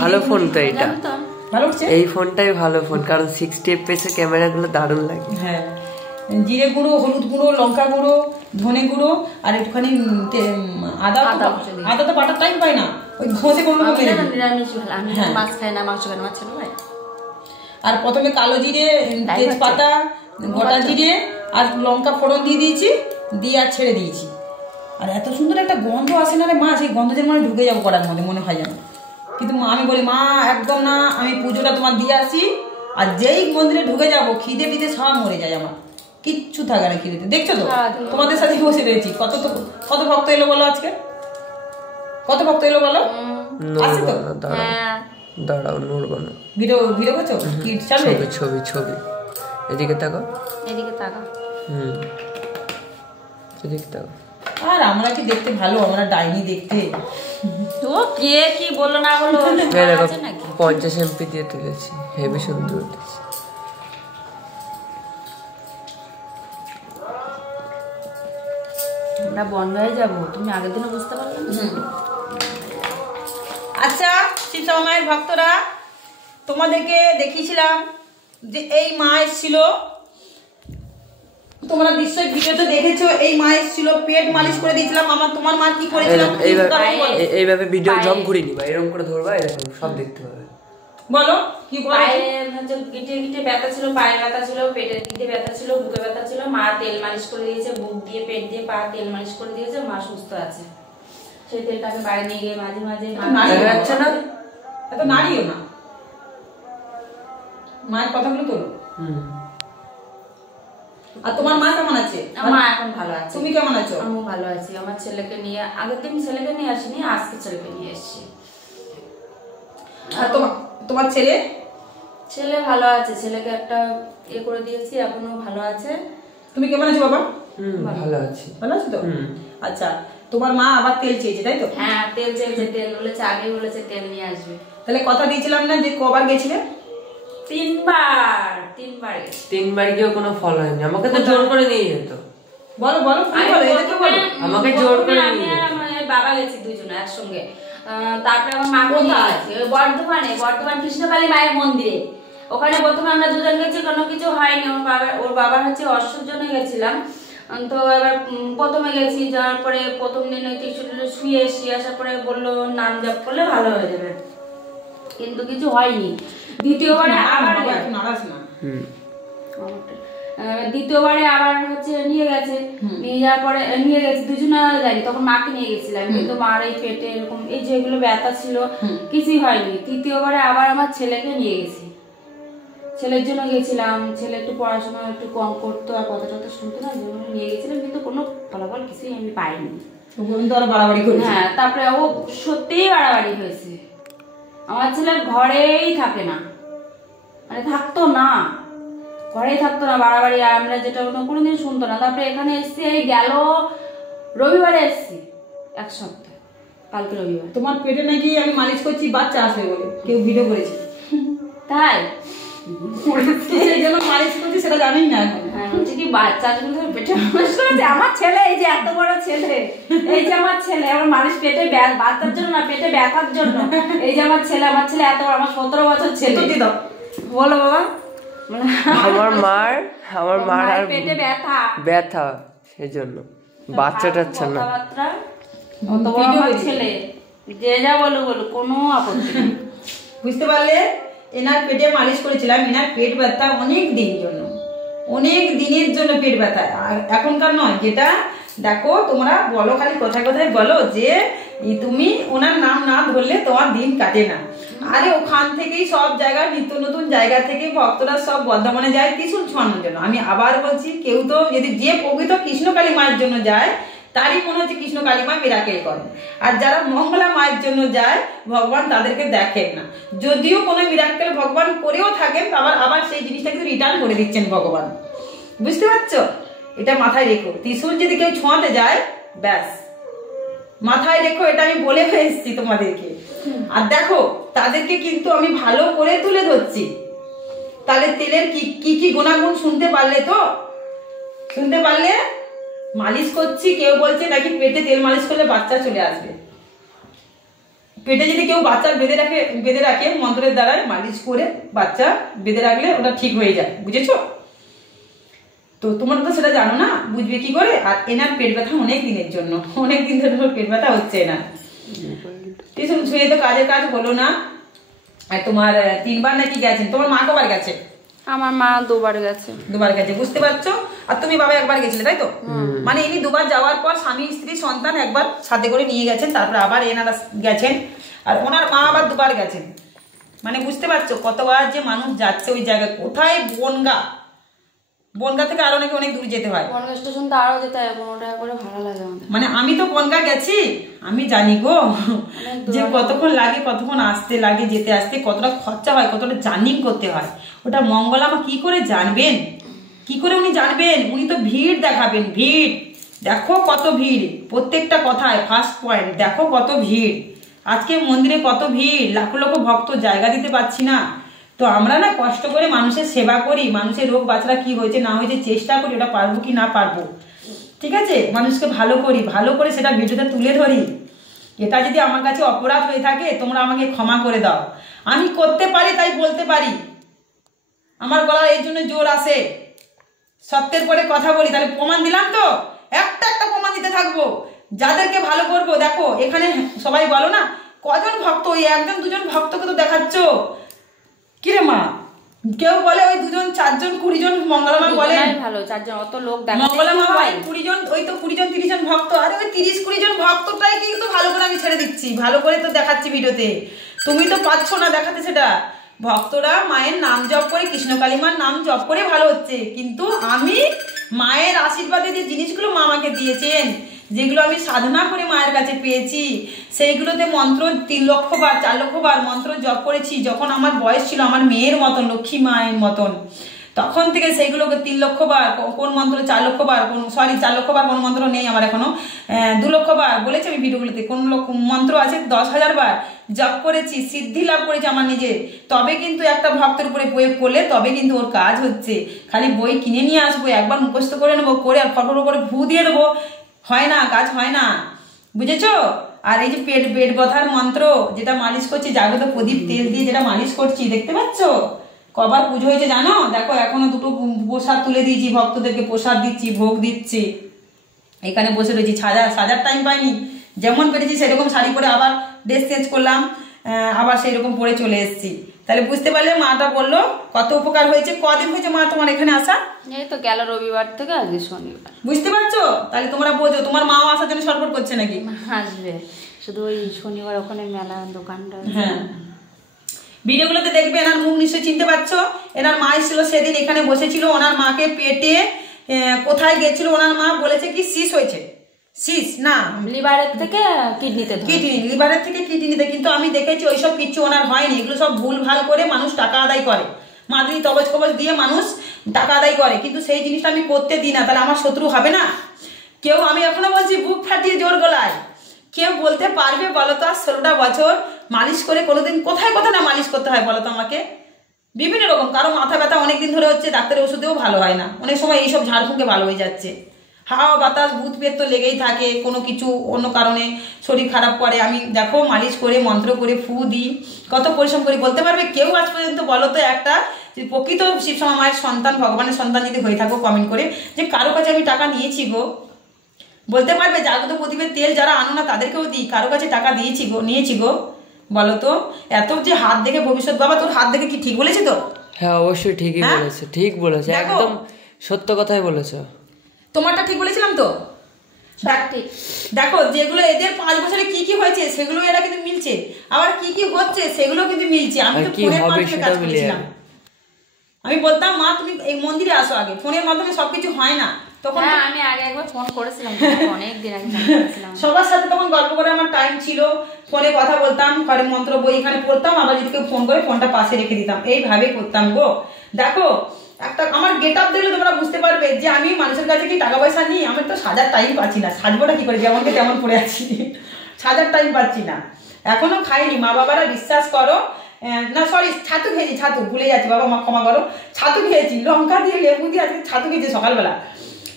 ভালো ফোন তো এটা, ভালো হচ্ছে এই ফোনটাই ভালো ফোন, কারণ 60 fps এর ক্যামেরাগুলো দারুণ লাগে। হ্যাঁ, জিরে গুঁড়ো, হলুদ গুঁড়ো, লঙ্কা গুঁড়ো, ধনে গুঁড়ো আর একটুখানি আদা তো বাটার টাইম পাই না, ওই ঘষে কোনো রকম মেরে মাছ খাই না, মাংস খাই না, মাছ ছেলে ভাই। আর প্রথমে কালো জিরে, তেজপাতা, গোটা জিরে আর লঙ্কা ফোড়ন দিয়ে দিয়েছি, দিয়ে আর ছেড়ে দিয়েছি। আর এত সুন্দর একটা গন্ধ আসে না রে মা, সেই গন্ধ যেন মানে ঢুকে যাবো কড়ার মধ্যে মনে হয় যেন। কিন্তু আমি বলি মা একদম না, আমি পুজোটা তোমার দিয়ে আসি, আর যেই মন্দিরে ঢুকে যাবো খিদে টিদে সব মরে যায় আমার, কিচ্ছু থাকে না খিদেতে। দেখছো তো তোমাদের সাথে বসে রয়েছি, কত ভক্ত এলো বলো আজকে, কত ভক্ত এলো বলো? আছে তো? দাঁড়াও নড়বো না। ভিডিও করছো? কি চলবে? ছবি এদিকে তাকাও, এদিকে তাকাও। এদিকে তাকাও। আর আমরা কি দেখতে ভালো, আমরা ডাইনি দেখতে। তো কে কি বললো না বললো, 50 MP দিয়ে তুলেছি, হেভি সুন্দর উঠেছে। আমরা বন্ধ হয়ে যাবো, তুমি আগের দিনও বুঝতে পারলে না। আচ্ছা শিবশ্যামা মায়ের ভক্তরা, তোমাদেরকে দেখিয়েছিলাম যে এই মা এসেছিল, তোমরা নিশ্চয়ই ভিডিওতে দেখেছো, এই মা এসেছিল, পেট মালিশ করে দিয়েছিলাম। তোমার মা কি করেছিল? এইভাবে ভিডিও জম করিনি বা এরকম করে ধরবা, এরকম সব দেখতে পাবে। বলো কি পায়ে হচ্ছে গিটে ব্যথা ছিল, পায়ে ব্যথা ছিল, পেটের গিটে ব্যথা ছিল, বুকে ব্যথা ছিল, মা তেল মালিশ করে দিয়েছে, বুক দিয়ে পেট দিয়ে পা তেল মালিশ করে দিয়েছে, মা সুস্থ আছে। সেই তেলটাকে বাড়ি নিয়ে গিয়ে মাঝে মাঝে যাচ্ছে না, এত নাড়িও না, মায়ের কথাগুলো তোলো। আর তোমার মা কেমন আছে? মা এখন ভালো আছে। তুমি কেমন আছো? আমি ভালো আছি। আমার ছেলেকে নিয়ে, আগের দিন ছেলেকে নিয়ে আসিনি, আজকে ছেলেকে নিয়ে এসেছি। আর তোমার ছেলে ভালো আছে, ছেলেকে একটা করে দিয়েছি, এখনো ভালো আছে। তুমি কেমন আছো বাবা? ভালো আছি। ভালো আছো তো? আচ্ছা, তোমার মা আবার তেল চেয়েছে তাই তো? হ্যাঁ, তেল চেয়েছে, তেল বলেছে, আগে বলেছে তেল নিয়ে আসবে। তাহলে কথা দিয়েছিলাম না যে কবার গেছিলে? তিনবার গিয়েও কোনো ফল হয়নি, আমাকে তো জোর করে নিয়ে যেত। বলো আমাকে জোর করে নিয়ে যেত। বাবা গেছি দুজনে একসঙ্গে। তারপরে আমার মা কোথায়? বর্ধমান কৃষ্ণকালী মায়ের মন্দিরে, ওখানে প্রথমে আমরা দুজন গেছি, কোনো কিছু হয়নি। ওর বাবা হচ্ছে অসুস্থ জন্য গেছিলাম। তো এবার প্রথমে গেছি, যাওয়ার পরে প্রথম দিন শুয়ে আসার পরে বললো নাম জপ করলে ভালো হয়ে যাবে, কিন্তু কিছু হয়নি। দ্বিতীয়বারে আবার হচ্ছে নিয়ে গেছে, নিয়ে যাওয়ার পরে নিয়ে গেছে, দুজনে যায়নি, তখন মাকে নিয়ে গেছিলাম। কিন্তু মার এই পেটে এরকম এই যেগুলো ব্যথা ছিল কিছুই হয়নি। তৃতীয়বারে আবার আমার ছেলেকে নিয়ে গেছি, ছেলের জন্য গেছিলাম। ছেলে একটু পড়াশোনা একটু কম করতো আর কথা টথা শুনতো না, জন্য নিয়ে গেছিলাম, কিন্তু কোনো ফলাফল কিছুই আমি পাইনি। হ্যাঁ, তারপরে ও সত্যিই বাড়াবাড়ি হয়েছে। আমার ছেলে ঘরেই থাকে না, মানে থাকতো না, ঘরেই থাকতো না, বাড়াবাড়ি। আমরা যেটা কোনোদিন শুনতো না। তারপরে এখানে এসছি, এই গেল রবিবারে এসছি, এক সপ্তাহ, কালকে রবিবার। তোমার পেটে নাকি আমি মালিশ করছি বাচ্চা আসবে বলে কেউ ভিডিও করেছে, তাই মালিশ করছি সেটা জানি না। বাচ্চা পেটে মালিশ করেছে আমার ছেলে, এই যে এত বড় ছেলে, এই যে আমার ছেলে, আমার মালিশ পেটে বাচ্চার জন্য না, পেটে ব্যথার জন্য। এই যে আমার ছেলে এত বড়, আমার 17 বছর ছেলে। বলো বাবা। আমার মার আর পেটে ব্যথা, সেজন্য বাচ্চা টাচ্ছা না। ছেলে যে যা বলো কোনো আপত্তি নেই। বুঝতে পারলে? এনার পেটে মালিশ করেছিলাম, এনার পেট ব্যথা অনেক দিনের জন্য পেট ব্যথা, আর এখনকার নয়। যেটা দেখো তোমরা বলো, খালি কথায় কথায় বলো যে তুমি ওনার নাম না ধরলে তোমার দিন কাটে না। আরে ওখান থেকেই সব জায়গায় নিত্য নতুন জায়গা থেকে ভক্তরা সব বর্ধমানে যায় ত্রিশূল ছোঁয়ানোর জন্য। আমি আবার বলছি, কেউ তো যদি যে প্রকৃত কৃষ্ণকালী মায়ের জন্য যায় তারই মনে হচ্ছে কৃষ্ণকালী মা মিরাকেল করেন, আর যারা মঙ্গলা মায়ের জন্য যায় ভগবান তাদেরকে দেখেন না। যদিও কোনো মিরাকেল ভগবান করেও থাকেন, আবার সেই জিনিসটা কিন্তু রিটার্ন করে দিচ্ছেন ভগবান। বুঝতে পারছো? এটা মাথায় রেখো। ত্রিশূল যদি কেউ ছোঁয়াতে যায়, ব্যাস মাথায় রেখো, এটা আমি বলে এসেছি তোমাদেরকে। আর দেখো তাদেরকে কিন্তু আমি ভালো করে তুলে ধরছি। তাহলে তেলের কি গুণাগুণ শুনতে পারলে তো? শুনতে পারলে? মালিশ করছি, কেউ বলছে নাকি পেটে তেল মালিশ করলে বাচ্চা চলে আসবে। পেটে যদি কেউ বাচ্চা বেঁধে রাখে মন্ত্রের দ্বারায় মালিশ করে বাচ্চা বেঁধে রাখলে ওটা ঠিক হয়ে যায়, বুঝেছো? তো তোমরা তো সেটা জানো না, বুঝবে কি করে? আর এনার পেট ব্যথা অনেক দিনের জন্য, অনেক দিন ধরে পেট ব্যথা হচ্ছে এনার। টিউশন শুয়ে তো কাজের কাজ হলো না। আর তোমার 3 বার নাকি গেছেন, তোমার মা কবার গেছে? আমার মা 2 বার গেছে। 2 বার গেছে, বুঝতে পারছো? আর তুমি বাবা 1 বার গেছিলে, তাই তো? মানে ইনি 2 বার যাওয়ার পর স্বামী স্ত্রী সন্তান 1 বার সাথে করে নিয়ে গেছেন, তারপর আবার এনারা গেছেন, আর ওনার মা আবার 2 বার গেছেন। মানে বুঝতে পারছো কতবার যে মানুষ যাচ্ছে ওই জায়গায়। কোথায়? বনগা থেকে আরো নাকি অনেক দূর যেতে হয়। বনগা স্টেশন তো আরো যেতে হয়, 15 টাকা করে ভাড়া লাগে আমাদের। মানে আমি তো বনগা গেছি, আমি জানি গো যে কতক্ষণ লাগে, কতক্ষণ আসতে লাগে, যেতে আসতে কতটা খরচা হয়, কতটা জার্নি করতে হয়। ওটা মঙ্গলা মা কি করে জানবেন? কি করে উনি জানবেন? উনি তো ভিড় দেখাবেন, ভিড় দেখো কত ভিড়, প্রত্যেকটা কথায় ফার্স্ট পয়েন্ট দেখো কত ভিড়। আজকে মন্দিরে কত ভিড়, লাখো লাখো ভক্ত, জায়গা দিতে পারছি না। তো আমরা না কষ্ট করে মানুষের সেবা করি, মানুষের রোগ বাচ্চা কি হয়েছে না হয়েছে চেষ্টা করি, ওটা পারবো কি না পারবো, ঠিক আছে? মানুষকে ভালো করি, ভালো করে সেটা ভিডিওতে তুলে ধরি। এটা যদি আমার কাছে অপরাধ হয়ে থাকে তোমরা আমাকে ক্ষমা করে দাও। আমি করতে পারি তাই বলতে পারি, আমার গলার এই জন্য জোর আসে, সত্যের পরে কথা বলি। তাহলে প্রমাণ দিলাম তো, একটা প্রমাণ দিতে থাকবো, যাদেরকে ভালো করবো। দেখো এখানে সবাই বলো না কজন ভক্ত, ওই 1 2 ভক্তকে তো দেখাচ্ছ। কিরে মা, কেউ বলে ওই 2 4 20 জন মঙ্গলা মা বলে ভালো, 4 জন অত লোক দেখে মঙ্গলা মা হয় 20 জন, ওই তো 20 জন 30 জন ভক্ত। আরে ওই 30-20 জন ভক্তটাই কিন্তু ভালো করে আমি ছেড়ে দিচ্ছি, ভালো করে তো দেখাচ্ছি ভিডিওতে। তুমি তো পাচ্ছ না দেখাতে সেটা। ভক্তরা মায়ের নাম জপ করে, কৃষ্ণকালী মার নাম জপ করে ভালো হচ্ছে, কিন্তু আমি মায়ের আশীর্বাদে যে জিনিসগুলো মা আমাকে দিয়েছেন, যেগুলো আমি সাধনা করে মায়ের কাছে পেয়েছি, সেইগুলোতে মন্ত্র 3 লক্ষ বার 4 লক্ষ বার মন্ত্র জপ করেছি। যখন আমার বয়স ছিল আমার মেয়ের মতন, লক্ষ্মী মায়ের মতন, তখন থেকে সেইগুলোকে 3 লক্ষ বার, কোন মন্ত্র 4 লক্ষ বার, 4 লক্ষ বার কোন মন্ত্র নেই আমার এখনো, 2 লক্ষ বার বলেছি আমি ভিডিওগুলোতে, কোন মন্ত্র আছে 10,000 বার জপ করেছি, সিদ্ধি লাভ করেছি আমার নিজে। তবে কিন্তু একটা ভক্তের উপরে প্রয়োগ করলে তবে কিন্তু ওর কাজ হচ্ছে। খালি বই কিনে নিয়ে আসবো, একবার মুখস্থ করে নেবো, করে আর ফটোর উপরে ফু দিয়ে দেবো, হয় না, কাজ হয় না, বুঝেছো? আর এই যে পেট ব্যথার মন্ত্র যেটা মালিশ করছি, জাগ্রত প্রদীপ তেল দিয়ে যেটা মালিশ করছি, দেখতে পাচ্ছ কবার পুজো হয়েছে জানো? দেখো এখনো 2টো প্রসাদ তুলে দিয়েছি, ভক্তদেরকে প্রসাদ দিচ্ছি, ভোগ দিচ্ছি। এখানে বসে রয়েছি, সাজার টাইম পাইনি, যেমন পেরেছি সেরকম শাড়ি পরে আবার ড্রেস চেঞ্জ করলাম, আবার সেই রকম পরে চলে এসেছি। তাহলে বুঝতে পারলে মাটা বললো কত উপকার হয়েছে। কদিন হয়েছে মা তোমার এখানে আসা? এই তো গেল রবিবার থেকে আজকে শনিবার। বুঝতে পারছো? তাহলে তোমরা বোঝো, তোমার মাও আসার জন্য ছটফট করছে নাকি? আসবে, শুধু ওই শনিবার ওখানে মেলা দোকানটা। হ্যাঁ, ভিডিওগুলোতে দেখবে এনার মুখ নিশ্চয়ই চিনতে পারছো। এনার মা এসেছিল সেদিন, এখানে বসেছিল, ওনার মাকে পেটে কোথায় গেছিল, ওনার মা বলেছে কি সিস হয়েছে, সিস না লিভারের থেকে কিডনিতে, লিভারের থেকে কিডনিতে। কিন্তু আমি দেখেছি ওইসব কিচ্ছু ওনার হয়নি, এগুলো সব ভুল ভাল করে মানুষ টাকা আদায় করে, মাদুরি তবজ কবজ দিয়ে মানুষ টাকা আদায় করে, কিন্তু সেই জিনিসটা আমি করতে দিই না। তাহলে আমার শত্রু হবে না কেউ? আমি এখনো বলছি বুক ফাটিয়ে জোর গলায়, কেউ বলতে পারবে বলো তো? আর 16টা বছর মালিশ করে কোনোদিন কোথায় না মালিশ করতে হয় বলো তো আমাকে? বিভিন্ন রকম, কারো মাথা ব্যথা অনেকদিন ধরে হচ্ছে, ডাক্তারের ওষুধেও ভালো হয় না, অনেক সময় এইসব ঝাড়ফুঁকে ভালো হয়ে যাচ্ছে। হাওয়া বাতাস ভূত পেট তো লেগেই থাকে, কোনো কিছু অন্য কারণে শরীর খারাপ করে। আমি দেখো মালিশ করে মন্ত্র করে ফু দিই, কত পরিশ্রম করি। বলতে পারবে কেউ আজ পর্যন্ত বলো তো একটা যে প্রকৃত শিবসমা মায়ের সন্তান, ভগবানের সন্তান যদি হয়ে থাকো কমেন্ট করে, যে কারো কাছে আমি টাকা নিয়েছি গো? বলতে পারবে জাগ্রত প্রদীপের তেল যারা আনো না তাদেরকেও দিই, কারো কাছে টাকা নিয়েছি গো বলো তো? এত যে হাত দেখে ভবিষ্যৎ, বাবা তোর হাত দেখে কি ঠিক বলেছি তো? হ্যাঁ অবশ্যই ঠিকই বলেছে, ঠিক বলেছে, একদম সত্য কথাই বলেছো। তোমারটা ঠিক বলেছিলাম তো? দেখো যেগুলো এদের 5 বছরে কি কি হয়েছে সেগুলো এরা কিন্তু মিলছে, আবার কি কি হচ্ছে সেগুলো কিন্তু মিলছে। আমি তো ফোনের মাধ্যমে কাজ করেছিলাম, আমি বলতাম মা তুমি এই মন্দিরে আসো আগে, ফোনের মাধ্যমে সবকিছু হয় না। তখন আমি আগে একবার ফোন করেছিলাম, অনেক দিন আগে সবার সাথে তখন গল্প করে আমার টাইম ছিল, ফোনে কথা বলতাম, ঘরে মন্ত্র বই এখানে পড়তাম, আবার যদি কেউ ফোন করে ফোনটা পাশে রেখে দিতাম, এইভাবে করতাম গো। দেখো একটা আমার গেট আপ দেখলে তোমরা বুঝতে পারবে যে আমি মানুষের কাছে কি টাকা পয়সা নিই। আমি তো সাজার টাইম পাচ্ছি না, সাজবোটা কি করে, যেমনকে তেমন পড়ে আছি, সাজার টাইম পাচ্ছি না, এখনো খাইনি। মা বাবারা বিশ্বাস করো, না সরি ছাতু খেয়েছি, ছাতু ভুলে যাচ্ছি বাবা, মা ক্ষমা করো, ছাতু খেয়েছি লঙ্কা দিয়ে লেবু দিয়ে, আজকে ছাতু খেয়েছি সকালবেলা।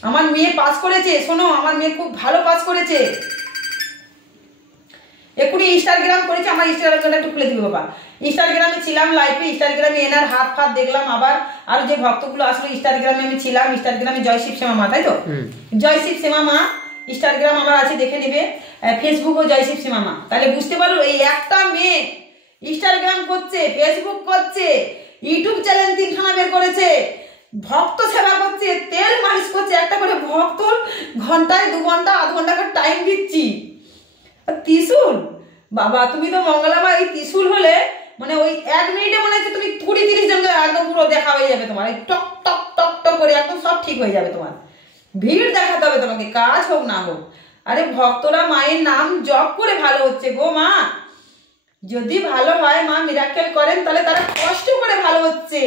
আমার মেয়ে পাস করেছে, শোনো আমার মেয়ে খুব ভালো পাস করেছে, এক্ষুনি ইনস্টাগ্রাম করেছি, আমার ইনস্টাগ্রামটা একটু খুলে দিবে বাবা। ইনস্টাগ্রামে ছিলাম লাইভে, ইনস্টাগ্রামে এনার হাত ফাত দেখলাম, আবার আর যে ভক্তগুলো আসলে ইনস্টাগ্রামে আমি ছিলাম, ইনস্টাগ্রামে জয়শিব শ্যামা মা, তাই তো? জয়শিব শ্যামা মা ইনস্টাগ্রাম আমার আছে, দেখে নেবে। ফেসবুকও জয়শিব শ্যামা মা। তাহলে বুঝতে পারো এই একটা মেয়ে ইনস্টাগ্রাম করছে, ফেসবুক করছে, ইউটিউব চ্যানেল 3খানা বের করেছে, ভক্ত সেবা করছে, তেল মালিশ করছে, একটা করে ভক্তর ঘন্টায় 2 ঘন্টা 8 ঘন্টা করে টাইম দিচ্ছি। ত্রিশুল বাবা, তুমি তো মঙ্গলামা, এই ত্রিশুল হলে মানে ওই 1 মিনিটে মনে হচ্ছে তুমি 20-30 জনকে একদম পুরো দেখা হয়ে যাবে তোমার, এই টক টক টক টক করে একদম সব ঠিক হয়ে যাবে তোমার। ভিড় দেখাতে হবে তোমাকে, কাজ হোক না হোক। আরে ভক্তরা মায়ের নাম জপ করে ভালো হচ্ছে গো মা। যদি ভালো হয় মা মিরাক্কেল করেন, তাহলে তারা কষ্ট করে ভালো হচ্ছে।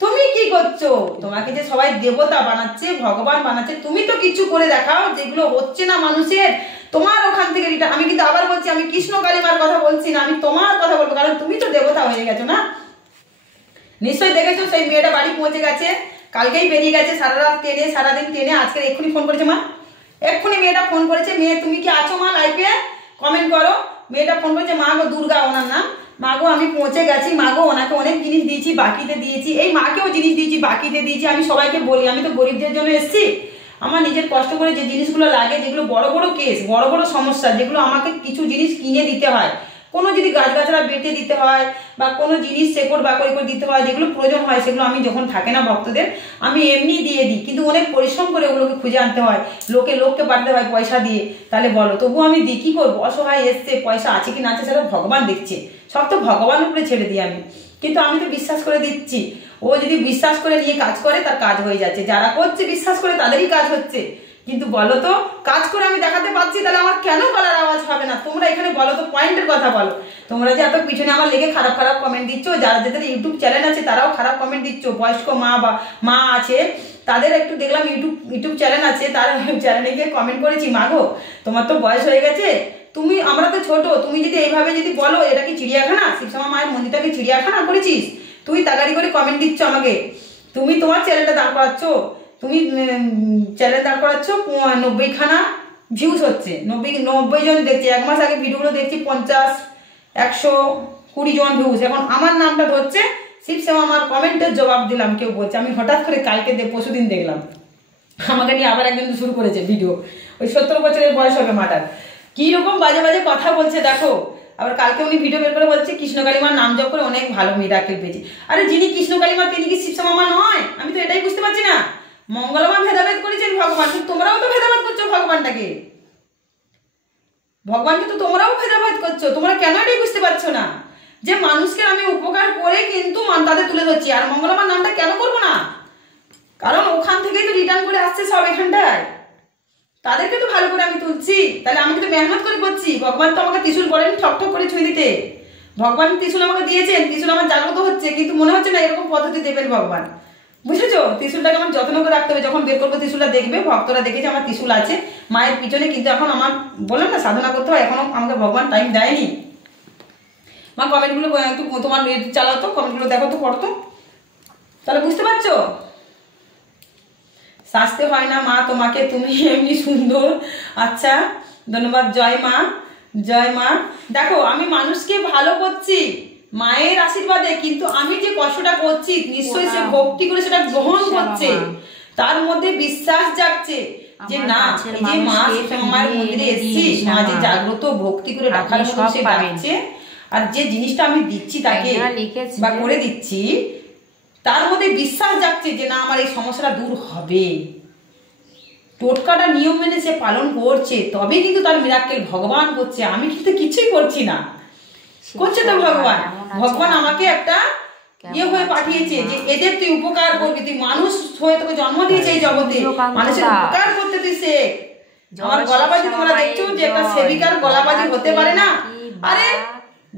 তুমি কি করছো? তোমাকে যে সবাই দেবতা বানাচ্ছে, ভগবান বানাচ্ছে, তুমি তো কিছু করে দেখাও যেগুলো হচ্ছে না মানুষের। তোমার ওখান থেকে আমি কিন্তু আবার বলছি, আমি কৃষ্ণ কালিমার কথা বলছি না, আমি তোমার কথা বলবো, কারণ তুমি তো দেবতা হয়ে গেছো না। নিশ্চয়ই দেখেছো সেই মেয়েটা বাড়ি পৌঁছে গেছে, কালকেই বেরিয়ে গেছে, সারা রাত টেনে সারাদিন টেনে, আজকে এক্ষুনি ফোন করেছে মা, এক্ষুনি মেয়েটা ফোন করেছে। মেয়ে তুমি কি আছো মা লাইভে? কমেন্ট করো। মেয়েটা ফোন করেছে, মা গো, দুর্গা ওনার নাম, মা গো আমি পৌঁছে গেছি, মা গো ওনাকে অনেক জিনিস দিয়েছি, বাকিতে দিয়েছি, এই মাকেও জিনিস দিয়েছি, বাকিতে দিয়েছি। আমি সবাইকে বলি আমি তো গরিবদের জন্য এসেছি, আমার নিজের কষ্ট করে যে জিনিসগুলো লাগে, যেগুলো বড় বড় কেস, বড় বড় সমস্যা, যেগুলো আমাকে কিছু জিনিস কিনে দিতে হয়, কোনো যদি গাছগাছড়া বেটে দিতে হয় বা কোনো জিনিস শেকড় বাকড়ি করে দিতে হয়, যেগুলো প্রয়োজন হয়, সেগুলো আমি যখন থাকে না ভক্তদের, আমি এমনি দিয়ে দিই। কিন্তু অনেক পরিশ্রম করে ওগুলোকে খুঁজে আনতে হয়, লোককে পাঠাতে হয় পয়সা দিয়ে। তাহলে বলো, তবু আমি দিই, কি করবো? অসহায় এসছে, পয়সা আছে কি না আছে সেটা ভগবান দেখছে, সব তো ভগবানের উপরে ছেড়ে দিই আমি। কিন্তু আমি তো বিশ্বাস করে দিচ্ছি, ও যদি বিশ্বাস করে নিয়ে কাজ করে তার কাজ হয়ে যাচ্ছে, যারা করছে বিশ্বাস করে তাদেরই কাজ হচ্ছে। কিন্তু বলো তো, কাজ করে আমি দেখাতে পাচ্ছি, তাহলে আমার কেন গলার আওয়াজ হবে না? তোমরা এখানে বলো তো, পয়েন্টের কথা বলো। তোমরা যে এত পিছনে আমার লেগে খারাপ খারাপ কমেন্ট দিচ্ছ, যাদের ইউটিউব চ্যানেল আছে তারাও খারাপ কমেন্ট দিচ্ছ, বয়স্ক মা আছে তাদের একটু দেখলাম ইউটিউব চ্যানেল আছে, তার চ্যানেলে গিয়ে কমেন্ট করেছি, মা গো তোমার তো বয়স হয়ে গেছে, আমরা তো ছোট, তুমি যদি এইভাবে যদি বলো, এটা কি চিড়িয়াখানা? শিবশ্যামা মায়ের মন্দিরটাকে চিড়িয়াখানা করেছিস? তুই তাড়াতাড়ি করে কমেন্ট দিচ্ছ আমাকে, তুমি তোমার চ্যানেলটা দাঁড় করাচ্ছ, তুমি চ্যানেল দাঁড় করাচ্ছ, 90খানা ভিউজ হচ্ছে, 90 জন দেখছে। 1 মাস আগে ভিডিওগুলো দেখছি 50-120 জন ভিউজ। এখন আমার নামটা ধরছে, শিবশ্যামা আমার কমেন্টের জবাব দিলাম, কেউ বলছে। আমি হঠাৎ করে কালকে পরশুদিন দেখলাম আমাকে নিয়ে আবার একজন শুরু করেছে ভিডিও, ওই 70 বছরের বয়স হবে মাটার, কি রকম বাজে বাজে কথা বলছে দেখো। আবার কালকে উনি ভিডিও বের করে বলছে কৃষ্ণ কালিমার নাম জপ করে অনেক ভালো মিরাক্কেল পেয়েছে। আরে যিনি কৃষ্ণ কালিমা তিনি কি শিবশ্যামা মা নয়? আমি তো এটাই বুঝতে পারছি না। মঙ্গলমা ভেদাভেদ করেছেন ভগবান, তোমরাও তো ভেদাভেদ করছো ভগবানটাকে, ভগবানকে তো তোমরাও ভেদাভেদ করছো। তোমরা কেন এটাই বুঝতে পারছো না যে মানুষকে আমি উপকার করে কিন্তু তাদের তুলে ধরছি, আর মঙ্গলমার নামটা কেন করবো না? কারণ ওখান থেকেই তো রিটার্ন করে আসছে সব এখানটায়, তাদেরকে তো ভালো করে আমি তুলছি। তাহলে আমি তো মেহনত করে করছি। ভগবান তো আমাকে ত্রিশূল করেন ঠক ঠক করে ছুঁয়ে দিতে, ভগবান ত্রিশূল আমাকে দিয়েছেন, ত্রিশূল আমার জাগ্রত হচ্ছে, কিন্তু মনে হচ্ছে না এরকম পদ্ধতি দেবেন ভগবান, বুঝেছো? ত্রিশূলটাকে আমার যত্ন করে রাখতে হবে। যখন বের করবো ত্রিশূলটা দেখবে, ভক্তরা দেখেছে আমার ত্রিশূল আছে মায়ের পিছনে, কিন্তু এখন আমার বললাম না সাধনা করতে হয়, এখনো আমাকে ভগবান টাইম দেয়নি। মা কমেন্টগুলো একটু তোমার চালাও তো, কমেন্টগুলো দেখো তো, পড়ো তো, তাহলে বুঝতে পারছো। সাজতে হয় না মা তোমাকে, তুমি এমনি সুন্দর। আচ্ছা ধন্যবাদ। জয় মা, জয় মা। দেখো আমি মানুষকে ভালো করছি মায়ের আশীর্বাদে, কিন্তু আমি যে কষ্টটা করছি নিশ্চয়ই সে ভক্তি করে সেটা গ্রহণ করছে, তার মধ্যে বিশ্বাস জাগছে যে না, এই যে মা মায়ের মন্দিরে এসেছি, মা যে জাগ্রত ভক্তি করে রাখার মতো সে ডাকছে, আর যে জিনিসটা আমি দিচ্ছি তাকে বা করে দিচ্ছি, তার মধ্যে বিশ্বাস জাগছে যে না আমার এই সমস্যাটা দূর হবে। টোটকাটা নিয়ম মেনে সে পালন করছে, তবে কিন্তু তার মিরাক্কেল ভগবান করছে, আমি কিন্তু কিছুই করছি না, করছে তো ভগবান। ভগবান আমাকে একটা ইয়ে হয়ে পাঠিয়েছে যে এদের তুই উপকার করবি, তুই মানুষ হয়ে তোকে জন্ম দিয়েছে এই জগতে, মানুষের উপকার করতে তুই শেখ। আমার গলাবাজি তোমরা দেখছো যে একটা সেবিকার গলাবাজি হতে পারে না? আরে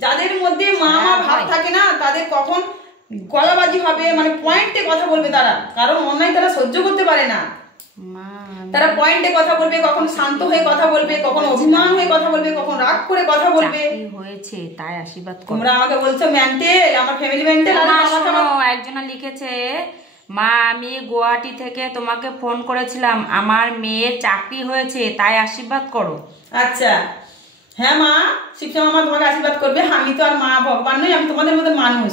যাদের মধ্যে মা ভাব থাকে না, তাদের কখন গলাবাজি হবে, মানে পয়েন্টে কথা বলবে তারা, কারণ অন্যায় তারা সহ্য করতে পারে না, তারা পয়েন্টে কথা বলবে, কখন শান্ত হয়ে কথা বলবে, কখন অভিমান হয়ে কথা বলবে, কখন রাগ করে কথা বলবে। হয়েছে তাই আশীর্বাদ তোমরা আমাকে বলছো মেন্টাল, আমার ফ্যামিলি মেন্টাল। একজনা লিখেছে, মা আমি গুয়াহাটি থেকে তোমাকে ফোন করেছিলাম, আমার মেয়ের চাকরি হয়েছে তাই আশীর্বাদ করো। আচ্ছা হ্যাঁ মা, শিবশ্যামা মা তোমাকে আশীর্বাদ করবে। আমি তো আর মা ভগবান নই, আমি তোমাদের মতো মানুষ।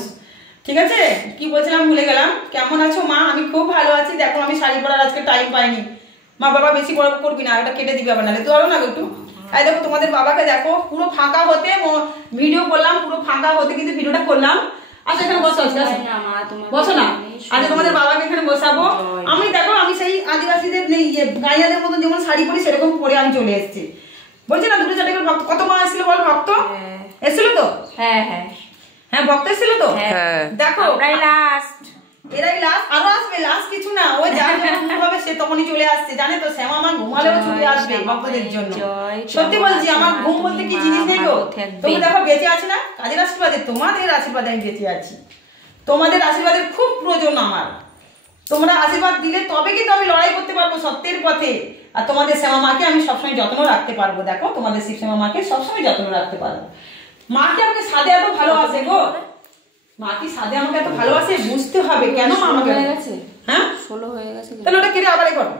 ঠিক আছে, কি বলছিলাম ভুলে গেলাম। কেমন আছো মা? আমি খুব ভালো আছি। দেখো আমি শাড়ি পরার আজকে টাইম পাইনি। মা বাবা বেশি বড় করবি না, ওটা কেটে দিবি আবার, নাহলে তো আরো না একটু। এই দেখো তোমাদের বাবাকে দেখো, পুরো ফাঁকা হতে ভিডিও করলাম, পুরো ফাঁকা হতে কিন্তু ভিডিওটা করলাম। আচ্ছা এখানে বসো, বসো না। আচ্ছা তোমাদের বাবাকে এখানে বসাবো। আমি দেখো আমি সেই আদিবাসীদের গাইয়াদের মতন যেমন শাড়ি পরি সেরকম পরে আমি চলে এসেছি। বলছি না দুটো চারটে ভক্ত, কত মা এসেছিল বল? ভক্ত এসেছিল তো? হ্যাঁ হ্যাঁ হ্যাঁ ভক্ত এসেছিল তো। হ্যাঁ দেখো এরাই লাস্ট, আরো আসবে, লাস্ট কিছু না। ওই যার যখন হবে সে তখনই চলে আসছে, জানে তো। শ্যামা আমার ঘুমালেও ছুটে আসবে ভক্তদের জন্য। সত্যি বলছি, আমার ঘুম বলতে কি জিনিস নেই গো। তুমি দেখো বেঁচে আছি না, কাজের আশীর্বাদে, তোমাদের আশীর্বাদে আমি বেঁচে আছি। তোমাদের আশীর্বাদের খুব প্রয়োজন আমার। তোমরা আশীর্বাদ দিলে তবে কিন্তু আমি লড়াই করতে পারবো সত্যের পথে। আর তোমাদের শ্যামা মাকে আমি সবসময় যত্ন রাখতে পারবো। দেখো তোমাদের শিবশ্যামা মাকে সবসময় যত্ন রাখতে পারবো। মা কি আমাকে সাদে এত ভালোবাসে গো? মা কি সাদে আমাকে এত ভালোবাসে? বুঝতে হবে কেন মা আমাকে। হয়ে গেছে, হ্যাঁ 16 হয়ে গেছে। তাহলে ওটা কেটে আবার করো।